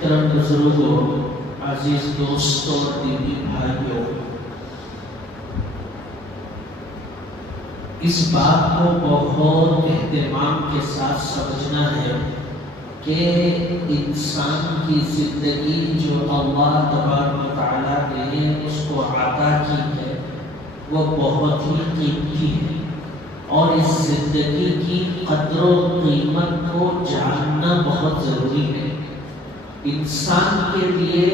محترم بزرگوں، عزیز دوستوں اور دینی بھائیوں، اس بات کو بہت اہتمام کے ساتھ سمجھنا ہے کہ انسان کی زندگی جو اللہ تبارک و تعالیٰ نے اس کو عطا کی ہے وہ بہت ہی قیمتی ہے، اور اس زندگی کی قدر و قیمت کو جاننا بہت ضروری ہے۔ انسان کے لیے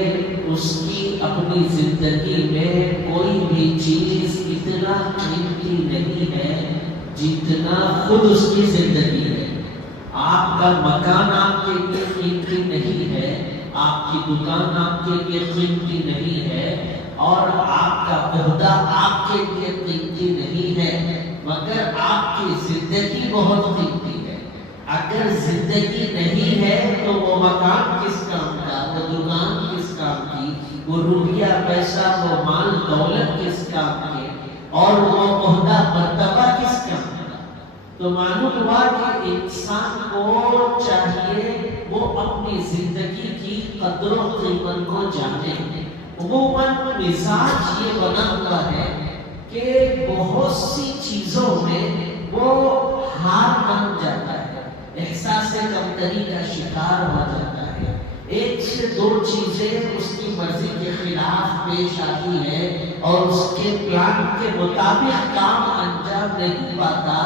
اس کی اپنی زندگی میں کوئی بھی چیز اتنا قیمتی نہیں ہے جتنا خود اس کی زندگی ہے۔ آپ کا مکان آپ کے لیے قیمتی نہیں ہے، آپ کی دکان آپ کے لیے قیمتی نہیں ہے، اور آپ کا عہدہ آپ کے لیے قیمتی نہیں ہے، مگر آپ کی زندگی بہت قیمتی ہے۔ اگر زندگی نہیں ہے تو وہ مکان کس کام کا، وہ دکان کس کام کی، وہ روپیہ پیسہ، وہ مال دولت کس کام کے، اور وہ عہدہ مرتبہ کس کام کا۔ تو معلوم ہوا کہ انسان کو چاہیے وہ اپنی زندگی کی قدر و قیمت کو جانے۔ عموماً مزاج یہ بنا ہوا ہے کہ بہت سی چیزوں میں وہ ہار مان جاتا ہے، احساس کمتری کا شکار ہو جاتا ہے، ایک سے دو چیزیں اس کی مرضی کے خلاف پیش آتی ہے اور اس کے پلان کے مطابق کام انجام نہیں پاتا،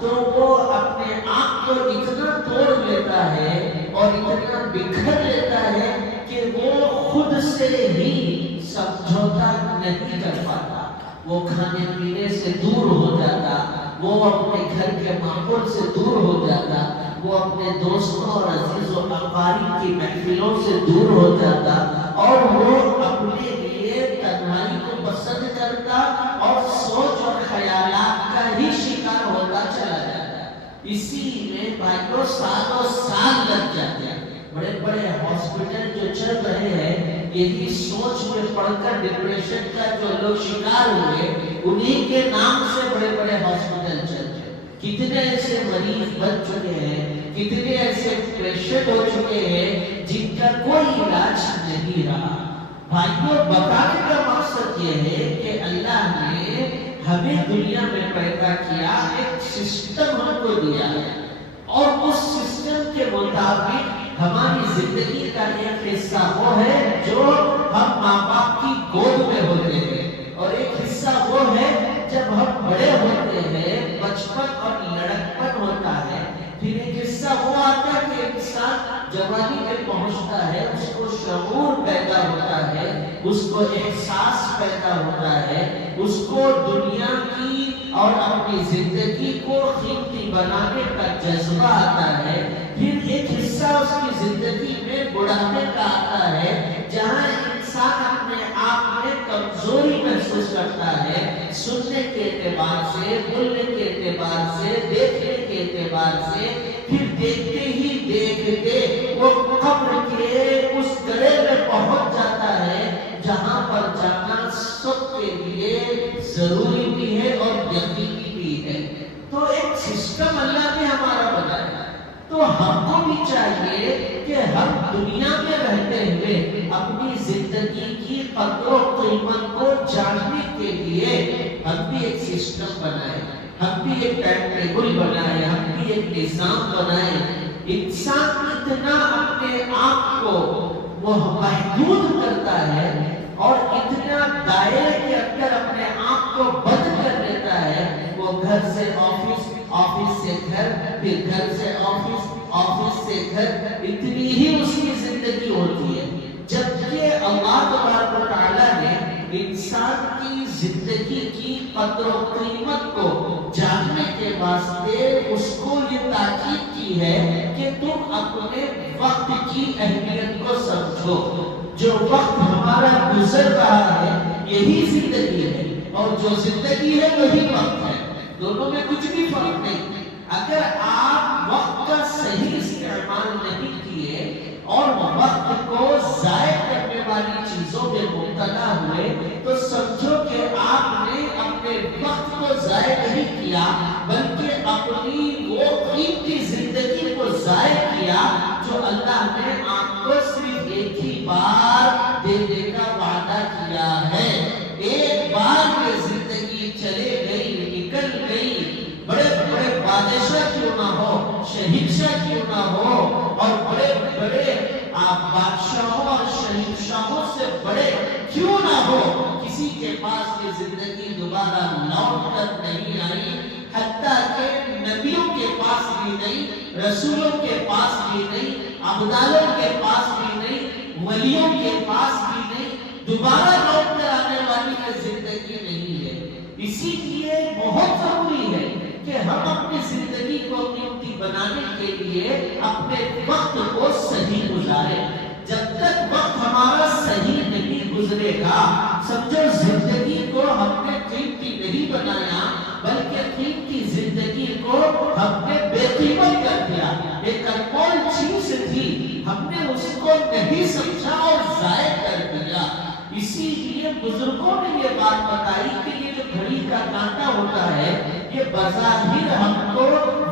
تو وہ اپنے آپ کو اتنا توڑ لیتا ہے اور اتنا بکھر لیتا ہے کہ وہ خود سے ہی سمجھوتا نہیں کر پاتا، وہ کھانے پینے سے دور ہو جاتا، وہ اپنے گھر کے ماحول سے دور ہو جاتا، وہ اپنے دوستوں اور عزیز و اقارب کی محفلوں سے دور ہو جاتا، اور وہ اپنے لیے تنہائی کو پسند کرتا اور سوچ اور خیالات کا ہی شکار ہوتا چلا جاتا۔ اسی میں بھائیوں سالوں سال لگ جاتے ہیں۔ بڑے بڑے ہاسپٹل جو چل رہے ہیں، یہی سوچ میں پڑھ کر ڈپریشن کا جو لوگ شکار ہوئے، انہی کے نام سے بڑے بڑے ہاسپٹل چل رہے ہیں۔ کتنے ایسے مریض بن چکے ہیں، کتنے ایسے پیشنٹ ہو چکے ہیں جن کا کوئی علاج نہیں رہا۔ بھائیوں، بتانے کا مقصد یہ ہے کہ اللہ نے ہمیں دنیا میں پیدا کیا، ایک سسٹم ہم کو دیا ہے، اور اس سسٹم کے مطابق ہماری زندگی کا ایک حصہ وہ ہے جو ہم ماں باپ کی گود میں ہوتے ہیں، اور ایک حصہ وہ ہے جب ہم بڑے ہوتے ہیں، بچپن اور لڑکپن ہوتا ہے، پھر ایک حصہ وہ آتا ہے کہ انسان جوانی میں پہنچتا ہے، اس کو شعور پیدا ہوتا ہے، اس کو احساس پیدا ہوتا ہے، اس کو دنیا کی اور اپنی زندگی کو قیمتی بنانے کا جذبہ آتا ہے۔ پھر ایک حصہ اس کی زندگی میں بڑھاپے کا آتا ہے، جہاں انسان اپنے آپ میں کمزوری محسوس کرتا ہے، سننے کے اعتبار سے، بولنے کے اعتبار سے، دیکھنے کے اعتبار سے۔ پھر دیکھتے ہی دیکھتے وہ قبر کے اس گڑھے میں پہنچ جاتا ہے جہاں پر جانا سب کے لیے ضروری بھی ہے اور یقینی بھی ہے۔ تو ایک سسٹم اللہ نے ہمارا بنایا، تو ہم کو بھی چاہیے کہ ہم دنیا میں رہتے ہوئے اپنی زندگی کی قدر و قیمت کو جاننے کے لیے ہم بھی ایک سسٹم بنائیں، ہم بھی ایک ٹائم ٹیبل بنائیں، ہم بھی ایک نظام بنائیں۔ انسان اتنا اپنے آپ کو وہ محدود کرتا ہے اور اتنا دائرے کے اندر اپنے آپ کو بند کر لیتا ہے، وہ گھر سے آفس، آفس سے گھر، پھر گھر سے آفس، آفس سے گھر، اتنی ہی اس کی زندگی ہوتی ہے۔ جبکہ اللہ تبارک و تعالیٰ نے انسان کی زندگی کی قدر و قیمت کو جاننے کے واسطے اس کو یہ تاکید کی ہے کہ تم اپنے وقت کی اہمیت کو سمجھو۔ جو وقت ہمارا گزر رہا ہے یہی زندگی ہے، اور جو زندگی ہے وہی وقت ہے، دونوں میں کچھ بھی فرق نہیں۔ اگر آپ وقت کا صحیح استعمال نہیں کیے اور وقت کو ضائع کرنے والی چیزوں میں مبتلا ہوئے، تو سمجھو کہ آپ نے اپنے وقت کو ضائع نہیں کیا، بلکہ اپنی وہ قیمتی زندگی کو ضائع کیا جو اللہ نے آپ کو صرف ایک دینے کا وعدہ کیا ہے۔ ایک بار یہ زندگی چلے گئی، نکل گئی، بڑے بڑے بادشاہ کیوں نہ ہو، شہنشاہ کیوں نہ ہو، اور بڑے بڑے بادشاہوں اور شہنشاہوں سے بڑے کیوں نہ ہو، کسی کے پاس یہ زندگی دوبارہ لوٹ کر نہیں آئی، حتیٰ کہ نبیوں کے پاس بھی نہیں، رسولوں کے پاس بھی نہیں، ابدالوں کے پاس بھی نہیں، ولیوں کے پاس بھی نہیں، دوبارہ لوٹ کر آنے والی یہ زندگی نہیں ہے۔ اسی لیے بہت ضروری ہے کہ ہم اپنی زندگی کو قیمتی بنانے کے لیے اپنے وقت کو صحیح گزاریں۔ جب تک وقت ہمارا صحیح نہیں گزرے گا، سمجھو زندگی کو ہم نے قیمتی نہیں بنایا، بلکہ قیمتی زندگی کو ہم نے بے قیمت کر دیا۔ ایک انمول چیز تھی، ہم نے اس کو نہیں سمجھا اور ضائع کر دیا۔ اسی لیے بزرگوں نے یہ بات بتائی کہ یہ جو گھڑی کا کانٹا ہوتا ہے، یہ بظاہر ہم کو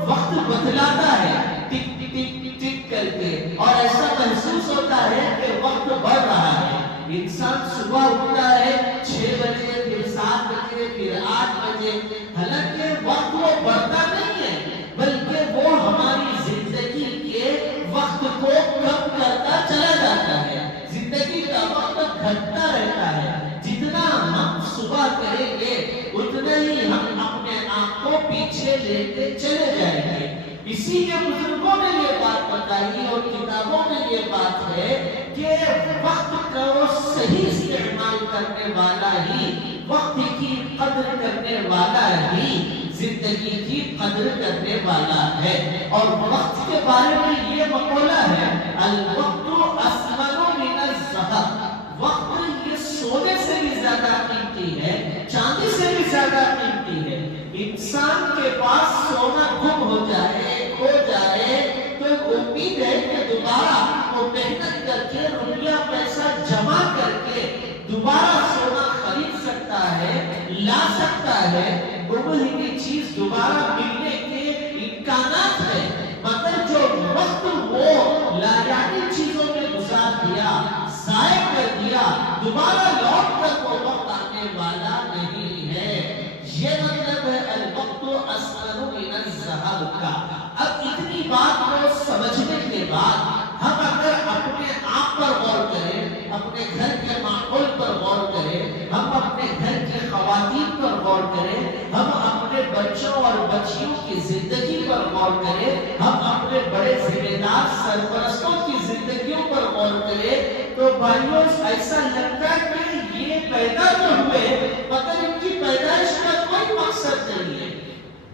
وقت بتلاتا ہے، ٹک ٹک ٹک کر کے، اور ایسا محسوس ہوتا ہے کہ وقت بڑھ رہا ہے۔ انسان صبح اٹھتا ہے 6 بجے، پھر 7 بجے، پھر 8 بجے، حالانکہ وقت وہ بڑھتا نہیں ہے، بلکہ وہ ہماری زندگی کے وقت کو کم کرتا چلا جاتا ہے۔ زندگی کا وقت گھٹتا رہتا ہے۔ جتنا ہم صبح کریں گے اتنا ہی ہم اپنے آپ کو پیچھے لیتے چلے جائیں گے۔ اسی لیے بزرگوں نے یہ بات بتائی اور کتابوں میں یہ بات ہے کہ وقت کو صحیح استعمال کرنے والا ہی، وقت کی قدر کرنے والا ہی زندگی کی قدر کرنے والا ہے۔ اور وقت کے بارے میں یہ مقولہ ہے، الوقت اثمن من الذهب، وقت یہ سونے سے بھی زیادہ قیمتی ہے، چاندی سے بھی زیادہ قیمتی ہے۔ انسان کے پاس سونا گم ہو جائے، کھو جائے، تو امید ہے کہ دوبارہ وہ محنت کر کے روپیہ پیسہ جمع کر کے دوبارہ سونا خرید سکتا ہے، لا سکتا ہے، گم ہوئی چیز دوبارہ ملنے کے امکانات ہے، مگر جو وقت وہ لایعنی چیزوں میں گزار دیا، ضائع کر دیا، دوبارہ لوٹ کر وہ وقت آنے والا نہیں ہے۔ یہ مطلب ہے الوقت اثمن من الذهب کا۔ اب اتنی بات کو سمجھنے کے بعد ہم اگر اپنے آپ پر غور کریں، اپنے گھر کے ماحول پر غور کریں، ہم اپنے گھر کی خواتین پر غور کریں، ہم اپنے بچوں اور بچیوں کی زندگی پر غور کریں، ہم اپنے بڑے ذمہ دار سرپرستوں کی زندگیوں پر غور کریں، تو بھائیوں ایسا لگتا ہے کہ یہ پیدا تو ہوئے مگر ان کی پیدائش کا کوئی مقصد نہیں ہے۔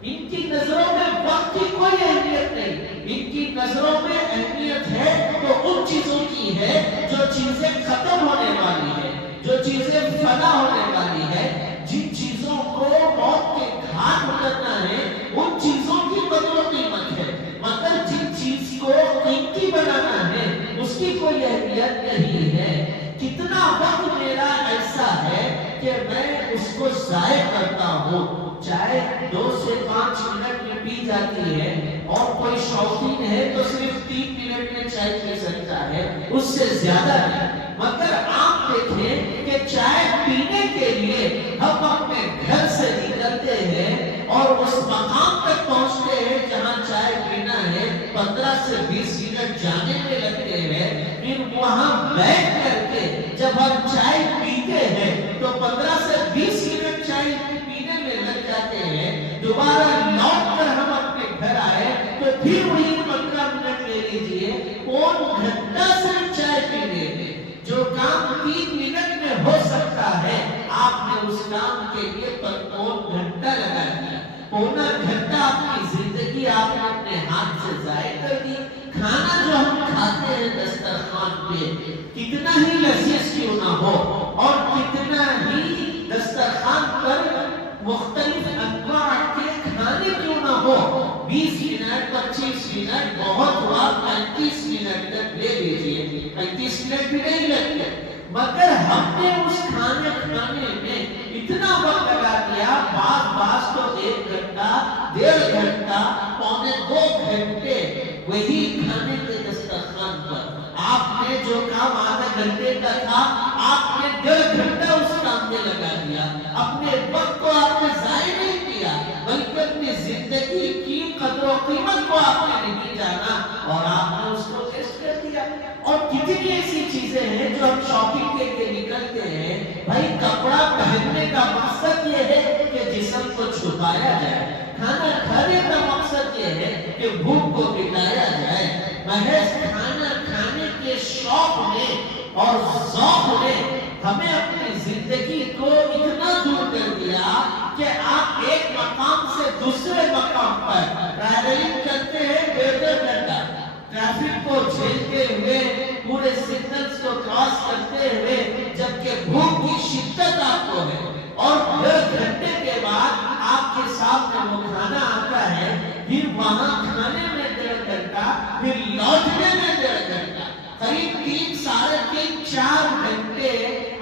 ان کی نظروں میں وقت کی کوئی اہمیت نہیں، ان کی نظروں میں اہمیت ہے تو ان چیزوں کی ہے جو چیزیں ختم ہونے والی ہے، جو چیزیں فنا ہونے والی ہے، جن چیزوں کو موت کے گھاٹ اترنا ہے، ان چیزوں کی قدر و قیمت ہے، مگر جن چیز کو قیمتی بنانا ہے اس کی کوئی اہمیت نہیں ہے۔ کتنا وقت میرا ایسا ہے کہ میں اس کو ضائع کرتا ہوں۔ چائے 2 سے 5 منٹ میں پی جاتی ہے، اور کوئی شوقین ہے تو صرف 3 منٹ میں چائے پی سکتا ہے، اس سے زیادہ نہیں۔ مگر آپ دیکھیں کہ چائے پینے کے لیے ہم اپنے گھر سے نکلتے ہیں اور اس مقام تک پہنچتے ہیں جہاں چائے پینا ہے، 15 سے 20 منٹ جانے میں لگتے ہیں، پھر وہاں بیٹھ کر کے جب ہم چائے پیتے ہیں تو 15 سے 20 منٹ چائے پینے میں لگ جاتے ہیں، دوبارہ لوٹ کر ہم اپنے گھر آئے تو پھر وہی 15 منٹ لے لیجئے، کون گھنٹہ سے چائے پینے میں جو کام 3 منٹ میں ہو سکتا ہے، آپ نے اس کام کے لیے پون گھنٹہ لگا دیا، پونا گھنٹہ آپ کی زندگی آپ نے اپنے ہاتھ سے ضائع کر دی۔ کھانا جو ہم کھاتے ہیں دسترخوان پہ، کتنا ہی لذیذ کیوں نہ ہو اور کتنا ہی دسترخوان پر مختلف انواع کے کھانے کیوں نہ ہو، 20 منٹ 25 منٹ بہت ہوا 35 منٹ تک لے لیجیے، 35 منٹ بھی نہیں لگتے، مگر ہم نے اس کھانے کھانے میں اتنا وقت لگا دیا، بعض تو 1 گھنٹہ 1.5 گھنٹہ 2 گھنٹے وہی کھانے کے دسترخوان پر۔ آپ نے جو کام آدھا گھنٹے کا تھا، آپ نے 1.5 گھنٹہ اس کام میں لگا دیا، اپنے وقت کو آپ نے ضائع نہیں کیا، بلکہ اپنی زندگی کی قدر و قیمت کو آپ نے نہیں جانا اور آپ نے اس کو ویسٹ کر دیا۔ اور کتنی ایسی چیزیں ہیں جو ہم شاپنگ کے لیے نکلتے ہیں، بھائی کپڑا پہننے کا مقصد یہ ہے کہ جسم کو چھپایا جائے، کھانا کھانے کا مقصد یہ ہے کہ بھوک کو مٹایا جائے، محض کھانا کھانے کے شوق نے اور ذوق نے ہمیں اپنی زندگی کو اتنا دور کر دیا کہ آپ ایک مقام سے دوسرے مقام پر ٹریولنگ کرتے ہیں 1.5 گھنٹہ، ٹریفک کو جھیلتے ہوئے، پورے سگنلز کو کراس کرتے ہوئے، جبکہ بھوک کی شدت آپ کو ہے، اور 1.5 گھنٹے کے بعد آپ کے سامنے وہ کھانا آتا ہے، پھر وہاں کھانے میں 1.5 گھنٹہ، پھر لوٹنے میں 1.5 گھنٹہ، قریب 3 ساڑھے 3 4 گھنٹے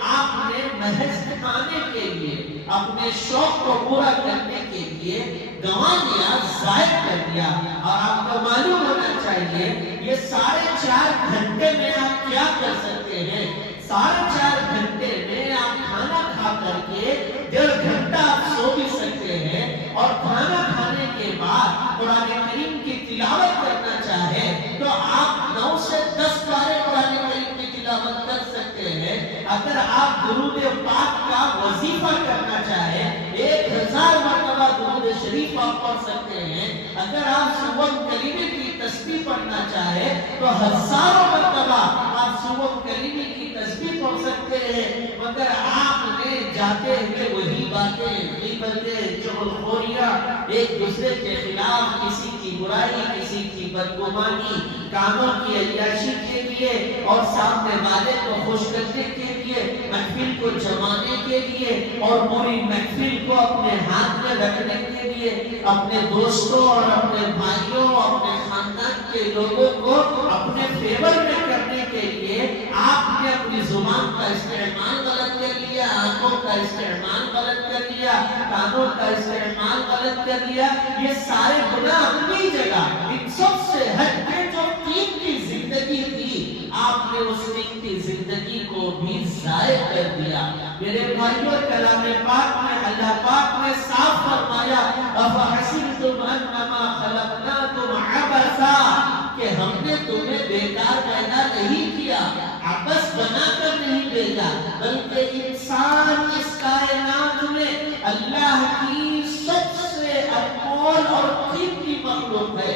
آپ نے محض کھانے کے لیے، اپنے شوق کو پورا کرنے کے لیے گنوا دیا، ضائع کر دیا۔ اور آپ کو معلوم ہونا چاہیے یہ 4.5 گھنٹے میں آپ کیا کر سکتے ہیں۔ 4.5 گھنٹے میں آپ کھانا کھا کر کے 1.5 گھنٹہ آپ سو بھی سکتے ہیں، اور کھانا کھانے کے بعد قرآن کریم کی تلاوت کرنا چاہے تو آپ 9 سے 10 بار قرآن کریم کی تلاوت کر سکتے ہیں۔ اگر آپ درود پاک کا وظیفہ کرنا چاہے 1000 مرتبہ درود شریف آپ پڑھ سکتے ہیں۔ اگر آپ سبحان کلیمے کی تسبیح پڑھنا چاہے تو ہزاروں مرتبہ آپ سبحان کلیمے کی تسبیح پڑھ سکتے ہیں، مگر آپ نے جاتے ہوئے وہی باتیں، غیبتیں، چغلخوریاں، ایک دوسرے کے خلاف کسی کی برائی، کسی کی بدگمانی، کاموں کی عیاشی کے لیے اور سامنے والے کو خوش کرنے کے لیے، محفل کو جمانے کے لیے اور پوری محفل کو اپنے ہاتھ میں رکھنے کے لیے، اپنے دوستوں اور اپنے بھائیوں، اپنے خاندان کے لوگوں کو اپنے فیور میں کرنے کے لیے آپ نے اپنی زبان کا استعمال غلط کر لیا، آنکھوں کا استعمال غلط کر لیا، کانوں کا استعمال غلط کر لیا۔ یہ سارے گناہ اپنی جگہ، ان سب سے ہٹ کے جو قیمتی زندگی تھی، آپ نے اس قیمتی زندگی کو بھی ضائع کر دیا۔ میرے بھائیوں، کلام پاک میں اللہ پاک نے صاف فرمایا افحسبتم انما خلقناکم عبثا، کہ ہم نے تمہیں بیکار پیدا نہیں کیا، عبث بنا کر نہیں بھیجا، بلکہ انسان اس کائنات میں اللہ کی سب سے انمول اور قیمتی مخلوق ہے۔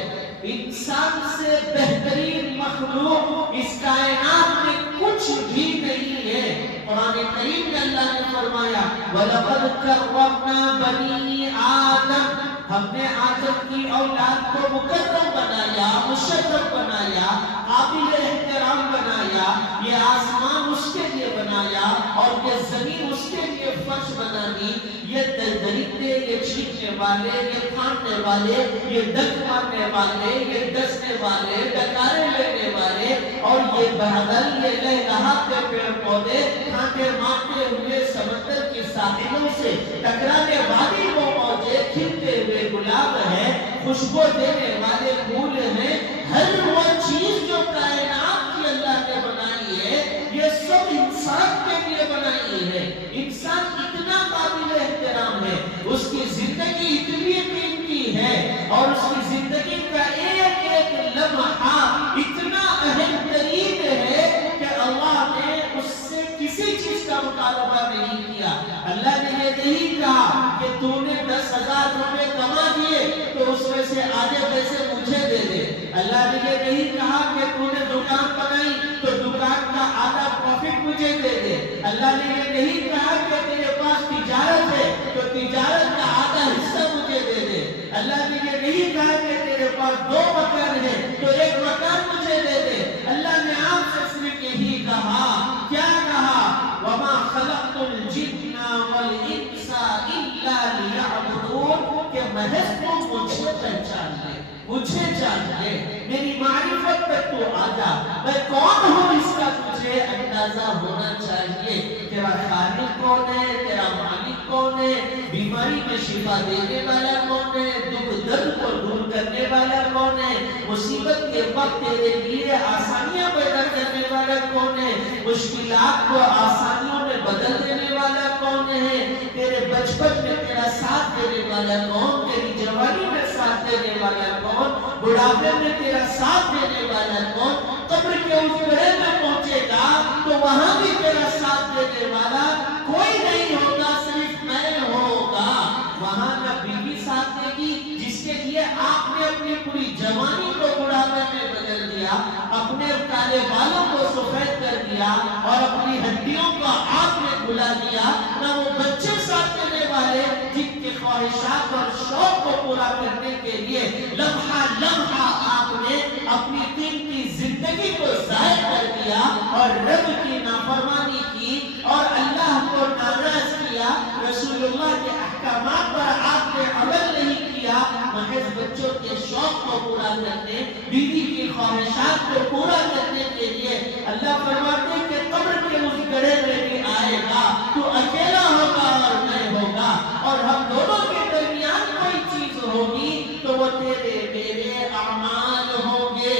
انسان سے بہترین مخلوق اس کائنات میں کچھ بھی نہیں ہے۔ قرآن کریم میں اللہ نے فرمایا وَلَقَدْ كَرَّمْنَا بَنِي آدَمَ، ہم نے آدم کی اولاد کو مکرم بنایا، مشرف بنایا، قابل احترام بنایا، یہ آسمان اس کے لیے بنایا اور یہ زمین اس کے لیے فرش بنا دی، یہ درندے، یہ چھیننے والے، یہ کھانے والے، یہ ڈنک مارنے والے، یہ ڈسنے والے، ڈکارے لینے والے، اور یہ بادل، یہ لہلہاتے پیڑ پودے، کھانے مارتے ہوئے سمندر کی ساحلوں سے ٹکرانے والی وہ موجیں، کھلتے ہوئے گلاب ہے، خوشبو دینے والے پھول ہیں، ہر وہ چیز جو کائنات کی اللہ نے بنائی ہے یہ سب انسان کے لیے بنائی ہے۔ انسان اتنا قابل احترام ہے، اس کی زندگی اتنی قیمتی ہے، اور اس کی زندگی کا ایک ایک لمحہ اتنا اہم ترین ہے کہ اللہ نے اس سے کسی چیز کا مطالبہ نہیں کیا۔ اللہ نے یہ نہیں کہا کہ تو نے 10,000 روپے کما دیے تو اس میں سے آدھے پیسے مجھے دے دے۔ اللہ نے یہ نہیں کہا کہ تو نے دکان بنائی تو دکان کا آدھا پروفٹ مجھے دے دے۔ اللہ نے یہ نہیں کہا کہ تیرے پاس تجارت ہے تو تجارت کا آدھا حصہ مجھے دے دے۔ اللہ نے یہ نہیں کہا کہ تیرے پاس 2 مکان ہے تو 1 مکان مجھے دے دے۔ اللہ نے آپ سے صرف یہی کہا، کیا کہا؟ وَمَا خَلَقْتُ الْجِنَّ وَالْإِنسَ إِلَّا لِيَعْبُدُونَ، کہ محض تم مجھے پہچان لے، مجھے جان لے، میری معرفت پہ تو آ جا، میں کون ہوں اس کا تجھے اندازہ ہونا چاہیے۔ تیرا خالق کون ہے، تیرا مالک کون ہے، بیماری میں شفا دینے والا کون ہے، دکھ درد کو دور کرنے والا کون ہے، مصیبت کے وقت تیرے لیے آسانیاں پیدا کرنے والا کون ہے، مشکلات کو آسانیوں میں بدل دینے والا کون ہے؟ تیرے بچپن میں تیرا ساتھ دینے والا کون؟ تیری جوانی میں ساتھ دینے والا کون؟ بڑھاپے میں تیرا ساتھ دینے والا کون؟ قبر کے اس گڑھے میں پہنچے گا تو وہاں بھی تیرا ساتھ دینے والا کوئی نہیں ہوگا، صرف میں ہوگا۔ وہاں نہ بیوی ساتھ دے گی جس کے لیے آپ نے اپنی پوری جوانی کو بڑھاپے میں بدل دیا، اپنے کالے بالوں کو سفید کر دیا اور اپنی ہڈیوں کو آپ نے بھلا دیا، نہ وہ بچے ساتھ دینے والے جن کے خواہشات اور شوق کو پورا کرنے کے لیے لمحہ لمحہ آپ نے اپنی قیمتی زندگی کو ضائع کر دیا اور رب کی نافرمانی کی اور اللہ کو ناراض کیا، رسول اللہ کے احکامات پر آپ نے عمل نہیں کیا، محض بچوں کے شوق کو پورا کرنے، بیوی کی خواہشات کو پورا کرنے کے لیے اللہ فرماتے ہیں کہ قبر کے اس گڑھے میں بھی آئے گا، تو اکیلا ہوگا اور میں ہوگا، اور ہم دونوں کے درمیان کوئی چیز ہوگی تو وہ تیرے میرے اعمال ہوں گے،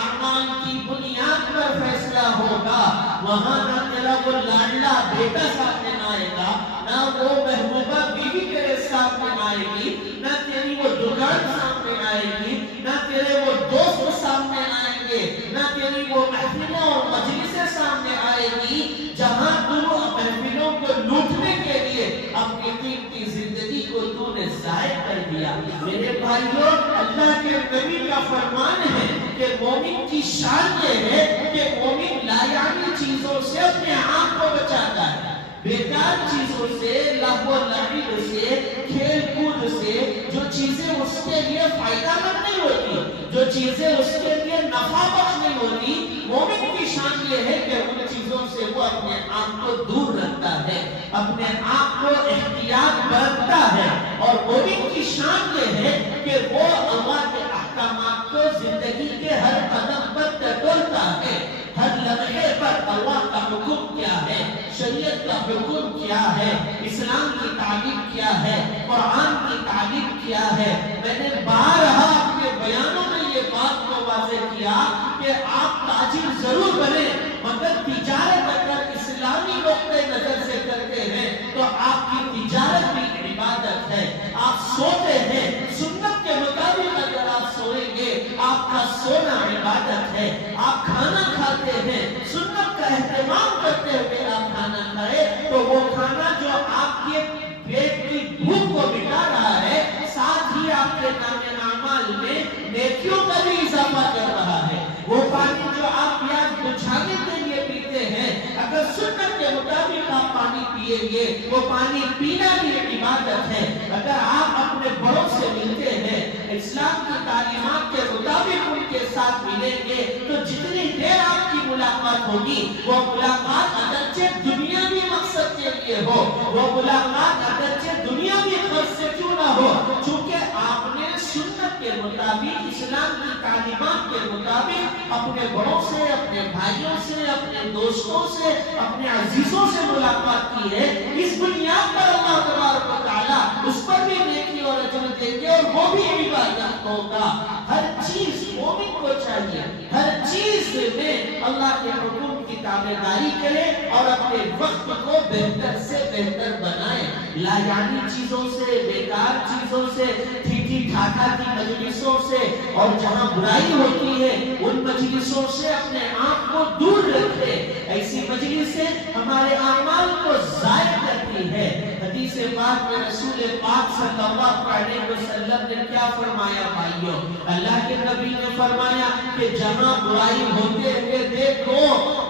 اعمال کی بنیاد پر فیصلہ ہوگا۔ وہاں نہ تیرا وہ لاڈلا بیٹا سامنے آئے گا، نہ وہ محبوبہ بیوی تیرے سامنے آئے گی، نہ تیری وہ دکان سامنے آئے گی، نہ تیرے وہ دوست سامنے آئیں گے، نہ تیری وہ محفلیں اور مجلسیں سامنے آئے گی جہاں تو محفلوں کو لوٹنے کے لیے اپنی قیمتی زندگی کو تو نے ضائع کر دیا۔ میرے بھائیوں، اللہ کے نبی کا فرمان ہے کہ مومن کی شان یہ ہے کہ مومن لایعنی چیزوں سے اپنے آپ کو بچاتا ہے، بیکار چیزوں سے، لہو و لعب سے، کھیل کود سے، جو چیزیں اس کے لیے فائدہ مند نہیں ہوتی، جو چیزیں اس کے لیے نفع بخش نہیں ہوتی، مومن کی شان یہ ہے کہ ان چیزوں سے وہ اپنے آپ کو دور رکھتا ہے، اپنے آپ کو احتیاط برتتا ہے، اور مومن کی شان یہ ہے کہ وہ اللہ کے احکامات کو زندگی کے ہر قدم پر ٹٹولتا ہے، ہر لمحے پر اللہ کا حکم کیا ہے، شریعت کا حکم کیا ہے، اسلام کی تعلیم کیا ہے، قرآن کی تعلیم کیا ہے۔ میں نے بارہا اپنے بیانوں میں یہ بات کو واضح کیا کہ آپ تاجر ضرور بنے، مگر تجارت اگر اسلامی نقطۂ نظر سے کرتے ہیں تو آپ کی تجارت بھی عبادت ہے۔ آپ سوتے ہیں، سنت کے مطابق اگر آپ سوئیں گے آپ کا سونا عبادت ہے۔ آپ کھانا کھاتے ہیں، سنت کا اہتمام کرتے ہوئے آپ کھانا کھائے تو وہ کھانا جو آپ کے پیٹ کی بھوک کو مٹا رہا ہے، ساتھ ہی آپ کے نام اعمال میں نیکیوں کا بھی اضافہ کر رہا ہے۔ وہ پانی جو آپ پیاس بجھانے کے لیے پیتے ہیں، اگر سنت کے مطابق آپ پانی پیئیں گے وہ پانی پینا بھی عبادت ہے۔ اگر آپ اپنے بڑوں سے ملتے ہیں، اسلام کی تعلیمات کے مطابق ان کے ساتھ ملیں گے تو جتنی دیر آپ کی ملاقات ہوگی وہ ملاقات اگرچہ دنیاوی مقصد کے لیے ہو، وہ ملاقات اگرچہ دنیاوی خرچ سے کیوں نہ ہو، چونکہ آپ نے سنت کے مطابق، اسلام کی تعلیمات کے مطابق اپنے بڑوں سے، اپنے بھائیوں سے، اپنے دوستوں سے، اپنے عزیزوں سے ملاقات کی ہے۔ اس بنیاد پر اللہ تبارک و تعالیٰ اس پر بھی نیکی اور اجر دیں گے اور وہ بھی عبادت ہوگا۔ ہر چیز مومن کو چاہیے، ہر چیز میں اللہ کے حکم کی تابعداری کرے اور اپنے وقت کو بہتر سے بہتر بنائے۔ لایعنی چیزوں سے، بیکار چیزوں سے، ٹھیٹھی ٹھاٹھا کی مجلسوں سے اور جہاں برائی ہوتی ہے ان مجلسوں سے اپنے آپ کو دور رکھے۔ ایسی مجلسیں ہمارے اعمال کو ضائع کرتی ہے۔ حدیث پاک میں رسول پاک صلی اللہ علیہ وسلم نے کیا فرمایا بھائیوں؟ اللہ کے نبی نے فرمایا کہ جہاں برائی ہوتے ہوئے دیکھو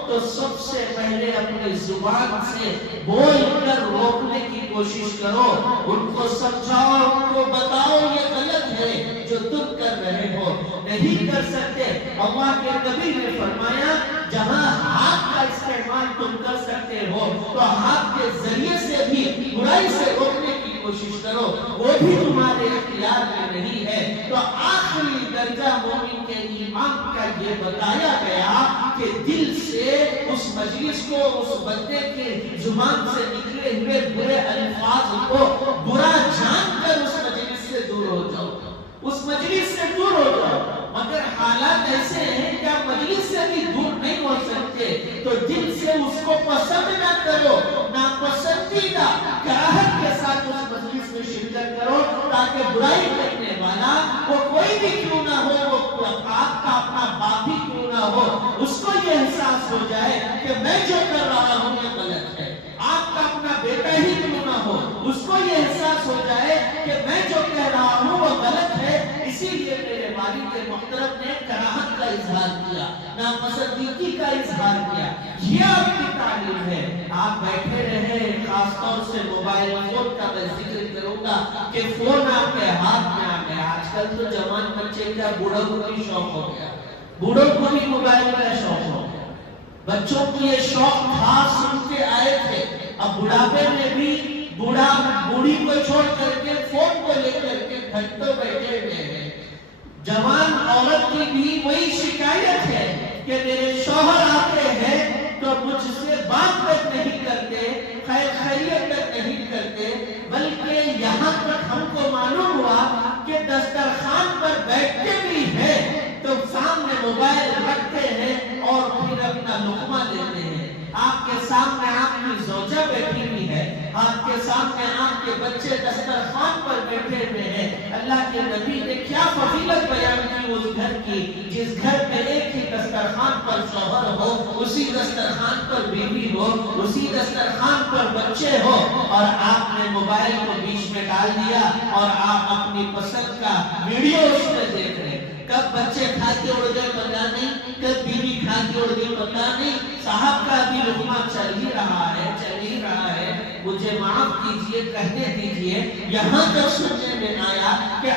تو سب سے پہلے اپنی زبان سے بول کر روکنے کی کوشش کرو، ان کو سمجھاؤ، ان کو بتاؤ یہ غلط ہے جو تم کر رہے ہو، نہیں کر سکتے۔ اللہ کے نبی نے فرمایا جہاں ہاتھ کا استعمال تم کر سکتے ہو تو ہاتھ کے ذریعے سے بھی برائی سے روکنے کی کوشش کرو، وہ بھی تمہارے اختیار میں نہیں ہے۔ تو آخری درجہ مومن کے ایمان کا یہ بتایا گیا کہ دل سے اس مجلس کو، اس بندے کے زبان سے نکلے ہوئے برے الفاظ کو برا جان کر اس مجلس سے دور ہو جاؤ، اس مجلس سے دور ہو جاؤ۔ مگر حالات ایسے ہیں کہ آپ مجلس سے بھی دور نہیں ہو سکتے تو دل سے سے اس کو پسند نہ کرو، ناپسندیدہ کراہت کے ساتھ اس مجلس میں شرکت کرو، تاکہ برائی کرنے والا وہ کوئی بھی کیوں نہ ہو، وہ آپ کا اپنا باپ ہی کیوں نہ ہو، اس کو یہ احساس ہو جائے کہ میں جو کر رہا ہوں یہ غلط ہے۔ آپ کا اپنا بیٹا ہی کیوں نہ ہو، اس کو یہ احساس ہو جائے کہ میں جو کہہ رہا ہوں وہ غلط ہے۔ اسی لیے میرے والد محترم نے کراہت کا اظہار کیا، ناپسندیدگی کا اظہار کیا۔ یہ آپ کی تعلیم ہے۔ آپ بیٹھے رہے، خاص طور سے موبائل فون کا میں ذکر کروں گا کہ فون آپ کے ہاتھ میں آ گیا۔ آج کل تو جوان بچے کا بوڑھوں کو بھی شوق ہو گیا، بوڑھوں کو بھی موبائل کا شوق ہو گیا۔ بچوں کو یہ شوق تھا، سن کے آئے تھے، اب بڑھاپے میں بھی بوڑھا بوڑھی کو چھوڑ کر کے فون کو لے کر کے گھنٹوں بیٹھے ہوئے ہیں۔ جوان عورت کی بھی وہی شکایت ہے کہ میرے شوہر آتے ہیں تو مجھ سے بات تک نہیں کرتے، خیر خیریت تک نہیں کرتے، بلکہ یہاں تک ہم کو معلوم ہوا کہ دسترخوان پر بیٹھتے بھی ہیں تو سامنے موبائل رکھتے ہیں اور پھر اپنا لقمہ لیتے ہیں۔ آپ کے سامنے آپ کی زوجہ بیٹھی ہوئی ہے، آپ کے سامنے آپ کے بچے دسترخوان پر بیٹھے ہوئے ہیں۔ اللہ کے نبی نے کیا فضیلت بیان کی اس گھر کی، جس گھر میں ایک ہی دسترخوان پر شوہر ہو، اسی دسترخوان پر بیوی ہو، اسی دسترخوان پر بچے ہو، اور آپ نے موبائل کو بیچ میں ڈال دیا اور آپ اپنی پسند کا ویڈیو اس میں دیکھ رہے ہیں۔ کب بچے کھا کے اڑ گئے پتہ نہیں، کب بیوی کھا کے اڑ گئی پتہ نہیں، صاحب کا بھی لقمہ چل ہی رہا ہے، چل ہی رہا ہے۔ مجھے معاف کیجئے، کہنے دیجئے، یہاں تک سننے میں آیا کہ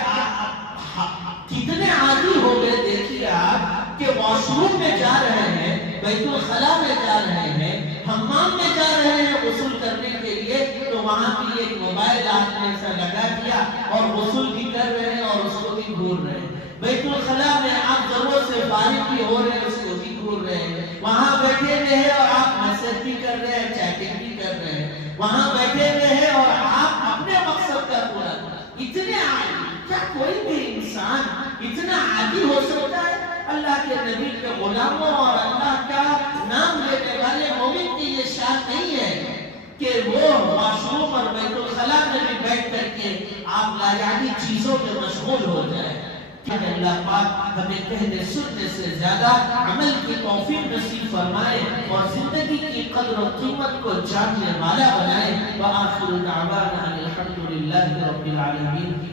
کتنے عادی ہو گئے۔ دیکھیے آپ کہ واش روم میں جا رہے ہیں، بیت الخلا میں جا رہے ہیں، حمام میں جا رہے ہیں غسل کرنے کے لیے، تو وہاں بھی ایک موبائل آپ نے ایسا لگا دیا اور غسل بھی کر رہے ہیں اور اس کو بھی گھور رہے ہیں۔ بیت الخلا میں آپ ضرورت سے فارغ بھی ہو رہے ہیں، اس کو بھی گھور رہے ہیں۔ وہاں بیٹھے ہوئے ہیں اور آپ میسج بھی کر رہے ہیں، چیٹنگ بھی کر رہے ہیں۔ وہاں بیٹھے ہوئے ہیں اور آپ اپنے مقصد کا پورا۔ اتنے عادی، کیا کوئی بھی انسان اتنا عادی ہو سکتا ہے؟ اللہ کے نبی کے غلاموں اور اللہ کا نام لینے والے مومن کی یہ شان نہیں ہے کہ وہ واش روم اور بیت الخلا میں بھی بیٹھ کر کے آپ لایعنی چیزوں میں مشغول ہو جائیں۔ کہ اللہ پاک ہمیں کہنے سننے سے زیادہ عمل کی توفیق نصیب فرمائے اور زندگی کی قدر و قیمت کو جاننے والا بنائے۔ وآخر دعوانا الحمدللہ رب العالمین۔